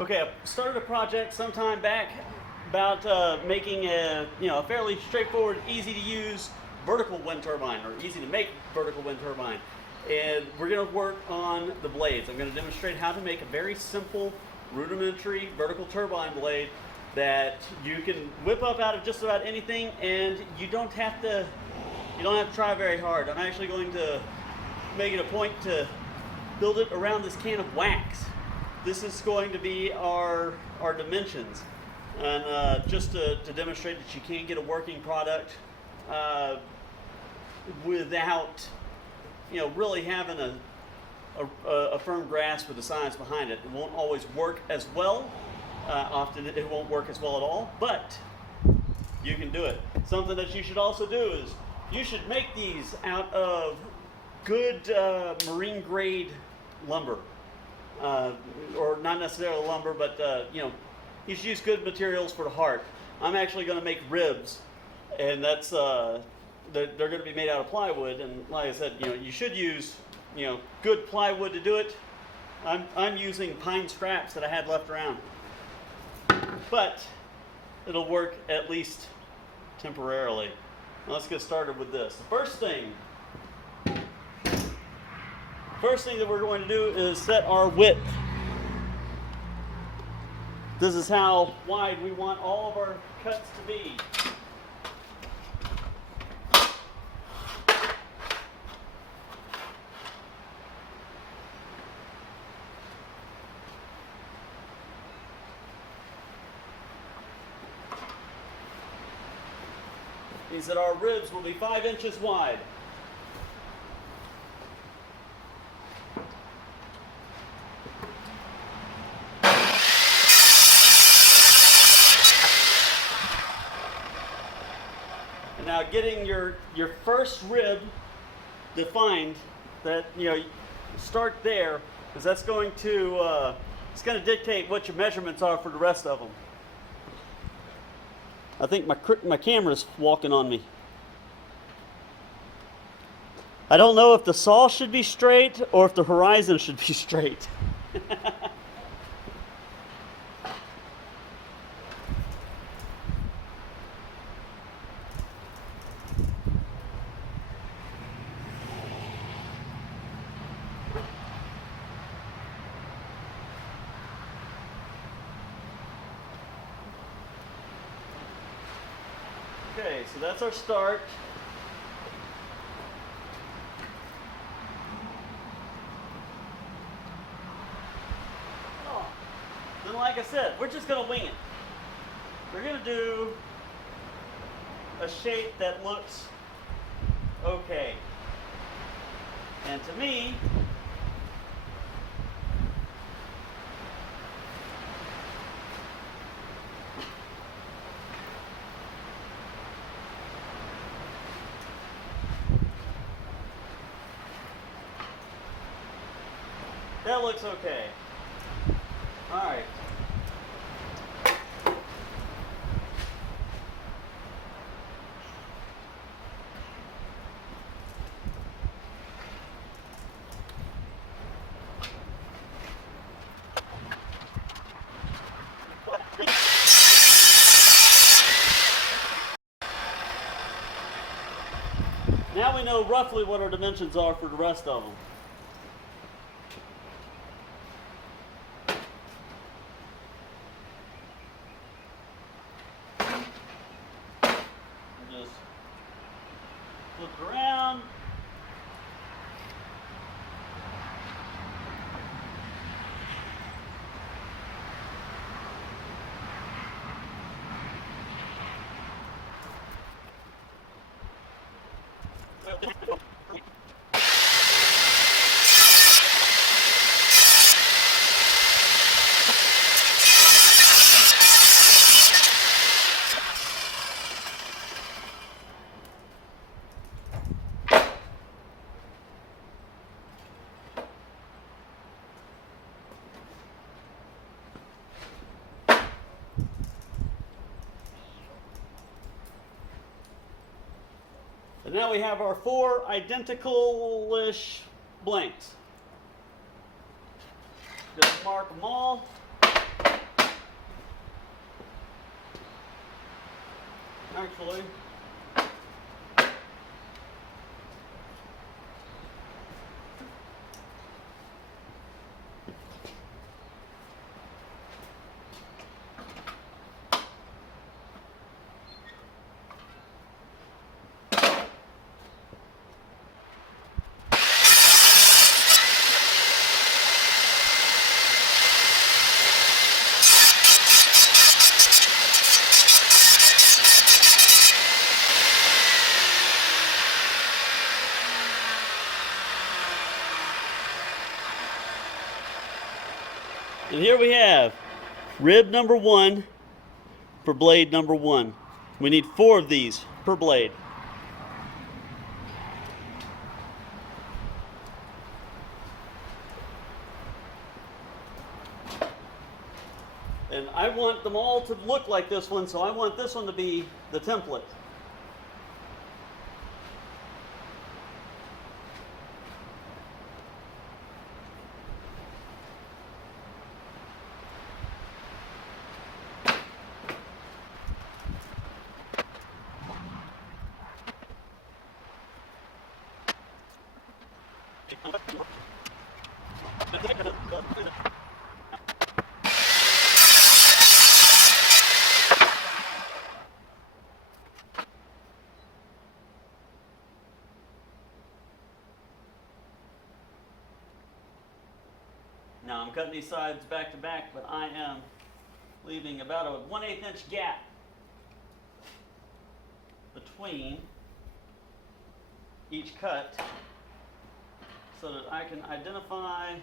Okay, I started a project some time back about making a fairly straightforward, easy to use vertical wind turbine, or easy to make vertical wind turbine. And we're going to work on the blades. I'm going to demonstrate how to make a very simple, rudimentary vertical turbine blade that you can whip up out of just about anything, and you don't have to try very hard. I'm actually going to make it a point to build it around this can of wax. This is going to be our dimensions, and just to demonstrate that you can get a working product without really having a firm grasp of the science behind it. It won't always work as well. Often it won't work as well at all, but you can do it. Something that you should also do is you should make these out of good marine grade lumber. Or not necessarily lumber, but you should use good materials for the heart. I'm actually going to make ribs, and that's they're going to be made out of plywood. And like I said, you should use good plywood to do it. I'm using pine scraps that I had left around, but it'll work at least temporarily. Now let's get started with this. The first thing that we're going to do is set our width. This is how wide we want all of our cuts to be. Means that our ribs will be 5 inches wide. Now, getting your first rib defined, that start there, because that's going to it's going to dictate what your measurements are for the rest of them. I think my camera's walking on me. I don't know if the saw should be straight or if the horizon should be straight. Okay, so that's our start. Then, like I said, we're just going to wing it. We're going to do a shape that looks okay. And to me, that looks okay. All right. Now we know roughly what our dimensions are for the rest of them. Just flip it around. And now we have our 4 identical-ish blanks. Just mark them all. actually. And here we have rib number 1 for blade number 1. We need 4 of these per blade. And I want them all to look like this one, so I want this one to be the template. Now I'm cutting these sides back to back, but I am leaving about a 1/8 inch gap between each cut so that I can identify,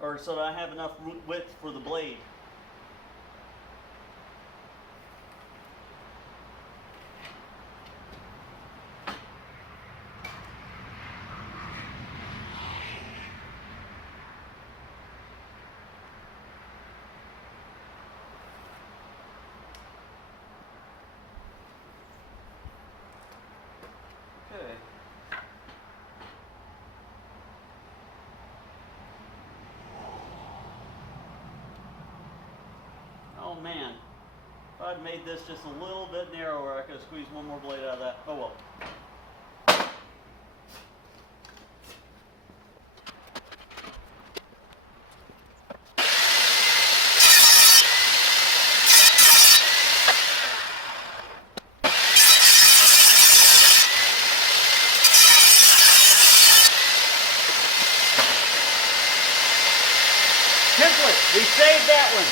or so that I have enough width for the blade. Okay. Oh man, if I'd made this just a little bit narrower, I could have squeezed one more blade out of that. Oh well. Template, we saved that one.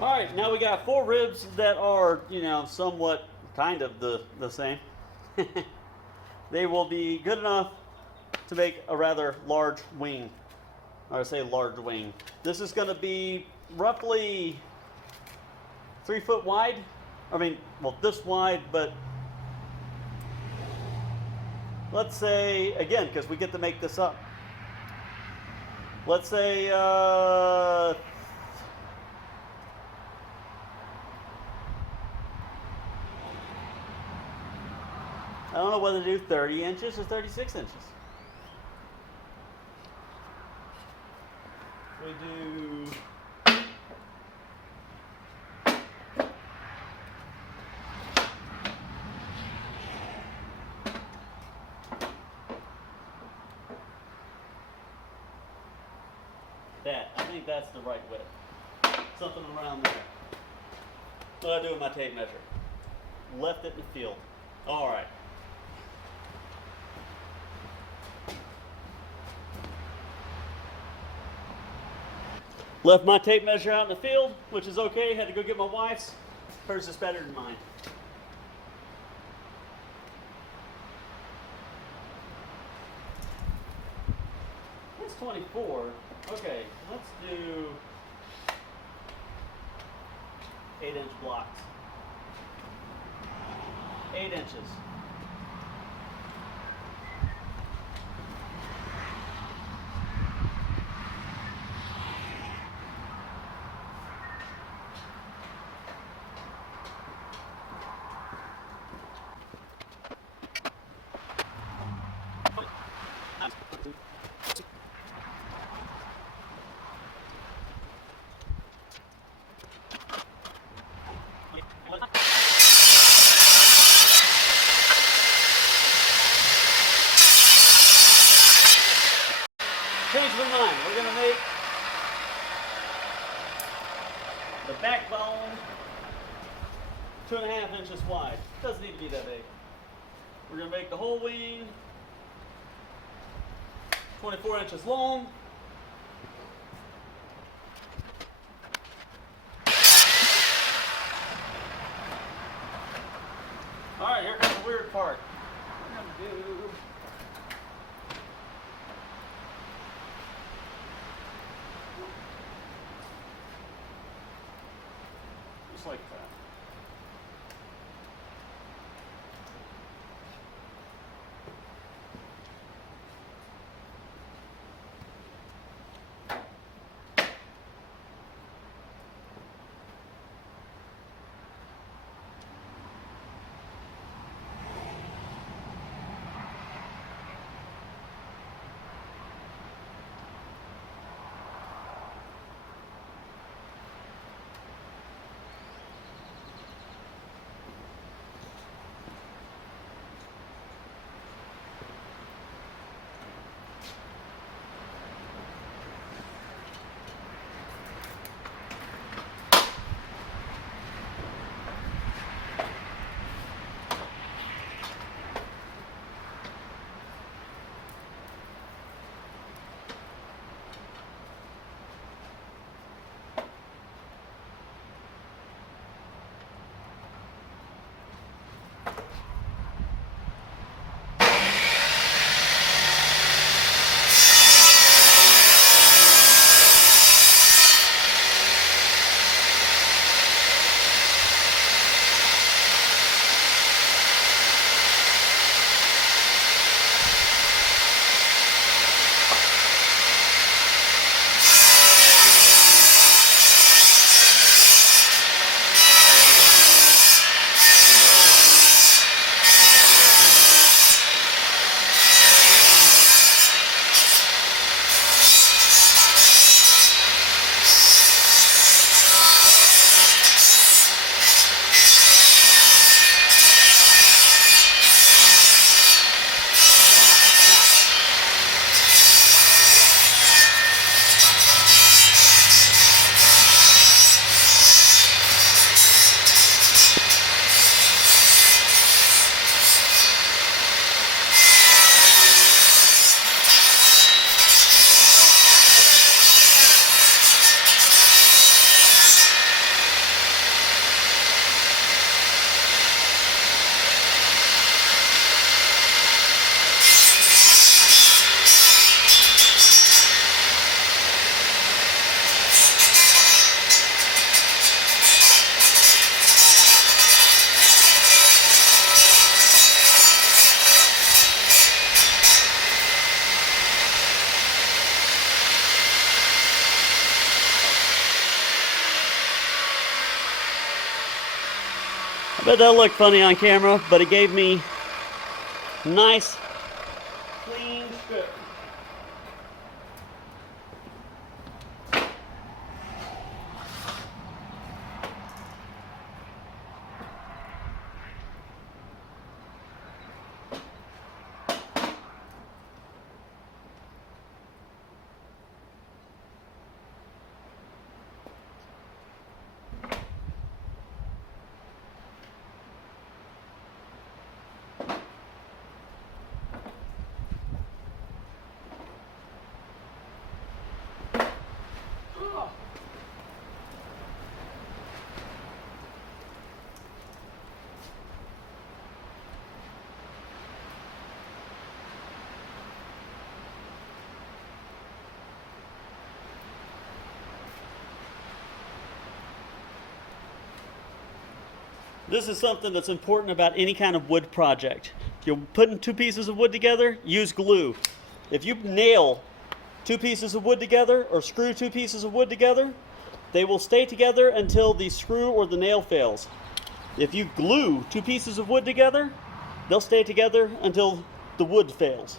Alright, now we got 4 ribs that are, somewhat kind of the same. They will be good enough to make a rather large wing. Or I say large wing. This is going to be roughly 3 foot wide. I mean, well, this wide, but let's say, again, because we get to make this up. Let's say, I don't know whether to do 30 inches or 36 inches. We do that. I think that's the right width. Something around there. What do I do with my tape measure? Left it in the field. All right. Left my tape measure out in the field, which is okay. Had to go get my wife's. Hers is better than mine. That's 24. Okay, let's do 8-inch blocks. 8 inches. Change my mind. We're going to make the backbone 2.5 inches wide. Doesn't need to be that big. We're going to make the whole wing 24 inches long. All right, here comes the weird part. We're going to do just like that. I bet that looked funny on camera, but it gave me nice, clean strip. This is something that's important about any kind of wood project. If you're putting two pieces of wood together, use glue. If you nail two pieces of wood together or screw two pieces of wood together, they will stay together until the screw or the nail fails. If you glue two pieces of wood together, they'll stay together until the wood fails.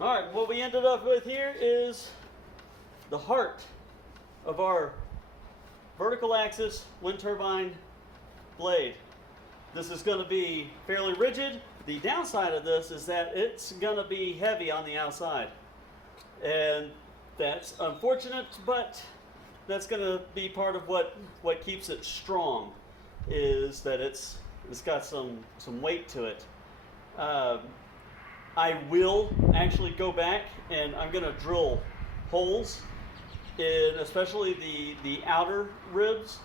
All right, what we ended up with here is the heart of our vertical axis wind turbine blade. This is going to be fairly rigid. The downside of this is that it's going to be heavy on the outside. And that's unfortunate, but that's going to be part of what keeps it strong, is that it's got some weight to it. I will actually go back and I'm going to drill holes in especially the outer ribs,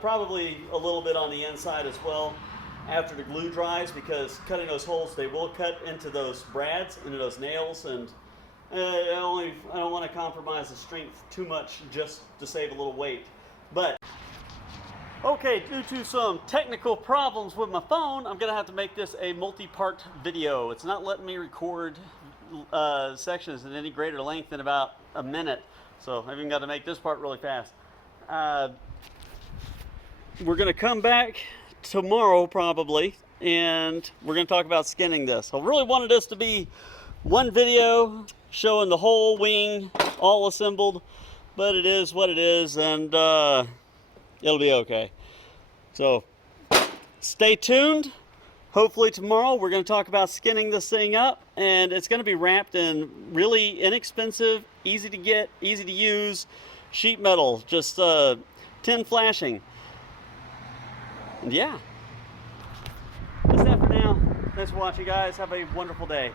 probably a little bit on the inside as well after the glue dries, because cutting those holes, they will cut into those brads, into those nails, and I don't want to compromise the strength too much just to save a little weight. But okay, due to some technical problems with my phone, I'm going to have to make this a multi-part video. It's not letting me record sections in any greater length than about a minute. So I've even got to make this part really fast. We're going to come back tomorrow probably, and we're going to talk about skinning this. I really wanted this to be one video showing the whole wing all assembled, but it is what it is, and it'll be okay. So stay tuned. Hopefully tomorrow we're going to talk about skinning this thing up, and it's going to be wrapped in really inexpensive, easy to get, easy to use sheet metal, just tin flashing. And yeah, that's that for now. Thanks for watching, guys. Have a wonderful day.